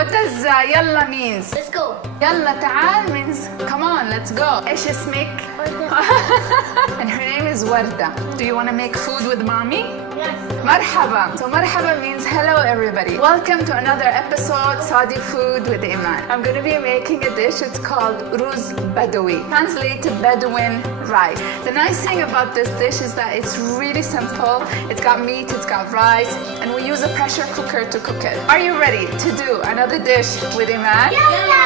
What does يلا means? Let's go. يلا تعال means come on, let's go. إيش اسمك? And her name is Warda. Do you want to make food with mommy? Yes. Marhaba. So marhaba means hello everybody. Welcome to another episode Saudi Food with Iman. I'm going to be making a dish. It's called Ruz Bedouy. Translated Bedouin rice. The nice thing about this dish is that it's really simple. It's got meat, it's got rice, and we use a pressure cooker to cook it. Are you ready to do another dish with Iman? Yalla.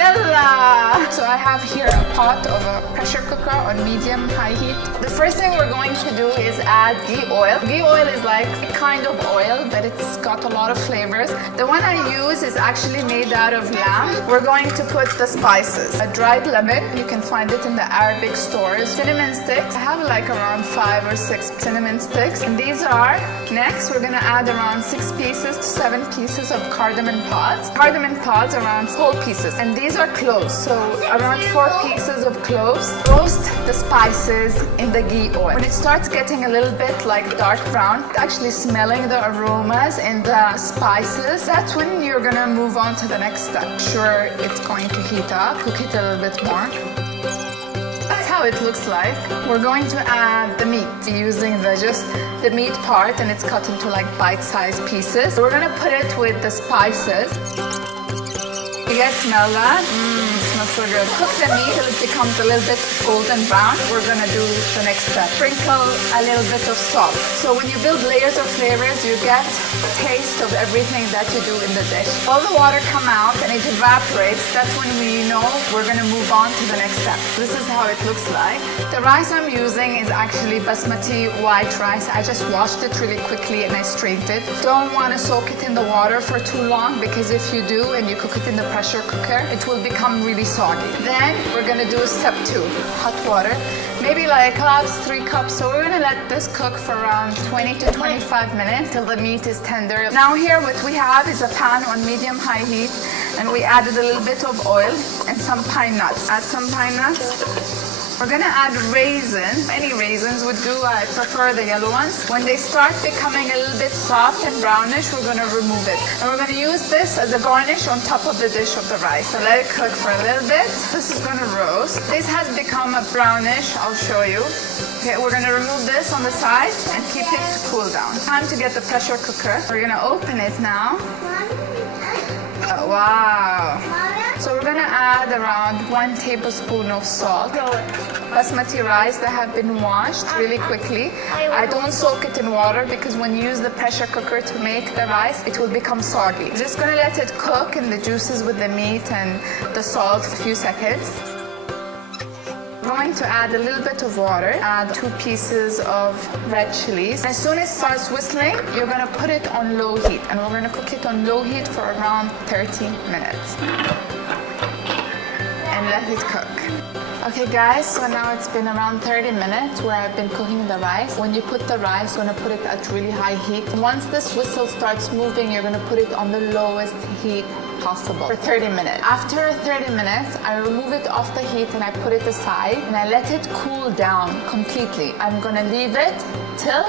Yalla! So I have here a pot of a pressure cooker on medium-high heat. The first thing we're going to do is add ghee oil. Ghee oil is like a kind of oil, but it's got a lot of flavors. The one I use is actually made out of lamb. We're going to put the spices. A dried lemon, you can find it in the Arabic stores. Cinnamon sticks, I have like around 5 or 6 cinnamon sticks. And these are, next we're gonna add around 6 pieces to 7 pieces of cardamom pods. Cardamom pods around whole pieces. And these are cloves, so around 4 pieces of cloves. Roast the spices in the ghee oil. When it starts getting a little bit like dark brown, actually smelling the aromas in the spices, that's when you're gonna move on to the next step. Sure, it's going to heat up, cook it a little bit more. That's how it looks like. We're going to add the meat using the meat part, and it's cut into like bite-sized pieces. We're gonna put it with the spices. You guys smell that? Smells so good. Cook the meat till it becomes a little bit golden brown. We're gonna do the next step. Sprinkle a little bit of salt. So when you build layers of flavors, you get a taste of everything that you do in the dish. All the water come out and it evaporates. That's when we know we're gonna move on to the next step. This is how it looks like. The rice I'm using is actually basmati white rice. I just washed it really quickly and I strained it. Don't wanna soak it in the water for too long, because if you do and you cook it in the pressure cooker, it will become really soggy. Then we're gonna do step 2, hot water. Maybe like 3 cups. So we're gonna let this cook for around 20 to 25 minutes till the meat is tender. Now here what we have is a pan on medium-high heat, and we added a little bit of oil and some pine nuts. Add some pine nuts. We're gonna add raisins. Any raisins would do. I prefer the yellow ones. When they start becoming a little bit soft and brownish, we're gonna remove it. And we're gonna use this as a garnish on top of the dish of the rice. So let it cook for a little bit. This is gonna roast. This has become a brownish, I'll show you. Okay, we're gonna remove this on the side and keep it to cool down. Time to get the pressure cooker. We're gonna open it now. Oh, wow. So we're gonna add around 1 tablespoon of salt. Basmati rice that have been washed really quickly. I don't soak it in water because when you use the pressure cooker to make the rice, it will become soggy. Just gonna let it cook in the juices with the meat and the salt for a few seconds. I'm going to add a little bit of water, add 2 pieces of red chilies. As soon as it starts whistling, you're gonna put it on low heat, and we're gonna cook it on low heat for around 30 minutes. And let it cook. Okay guys, so now it's been around 30 minutes where I've been cooking the rice. When you put the rice, you're gonna put it at really high heat. Once this whistle starts moving, you're gonna put it on the lowest heat possible for 30 minutes. After 30 minutes, I remove it off the heat and I put it aside and I let it cool down completely. I'm gonna leave it till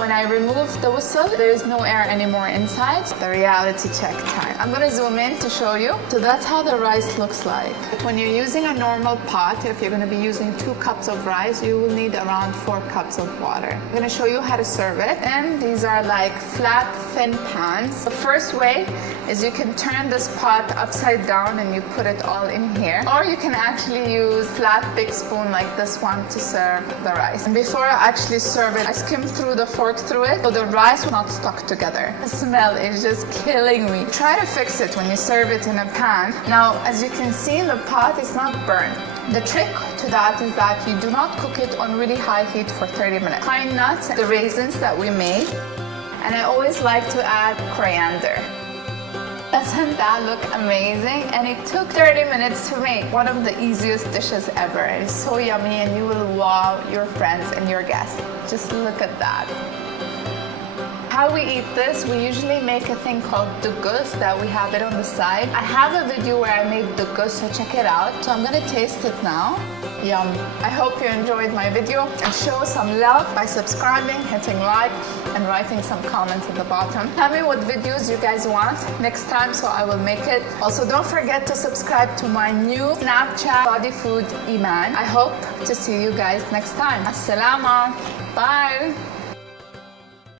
when I remove the whistle, there is no air anymore inside. The reality check time. I'm gonna zoom in to show you. So that's how the rice looks like. When you're using a normal pot, if you're gonna be using 2 cups of rice, you will need around 4 cups of water. I'm gonna show you how to serve it. And these are like flat, thin pans. The first way is you can turn this pot upside down and you put it all in here. Or you can actually use flat big spoon like this one to serve the rice. And before I actually serve it, I skim through the fork through it so the rice will not stuck together. The smell is just killing me. Try to fix it when you serve it in a pan. Now, as you can see, the pot is not burned. The trick to that is that you do not cook it on really high heat for 30 minutes. Pine nuts, the raisins that we made, and I always like to add coriander. Doesn't that look amazing? And it took 30 minutes to make. One of the easiest dishes ever. It's so yummy and you will wow your friends and your guests. Just look at that. how we eat this, we usually make a thing called dugus that we have it on the side. I have a video where I make dugus, so check it out. So I'm gonna taste it now. Yum. I hope you enjoyed my video and show some love by subscribing, hitting like, and writing some comments at the bottom. Tell me what videos you guys want next time so I will make it. Also, don't forget to subscribe to my new Snapchat Body Food Iman. I hope to see you guys next time. As-salama. Bye.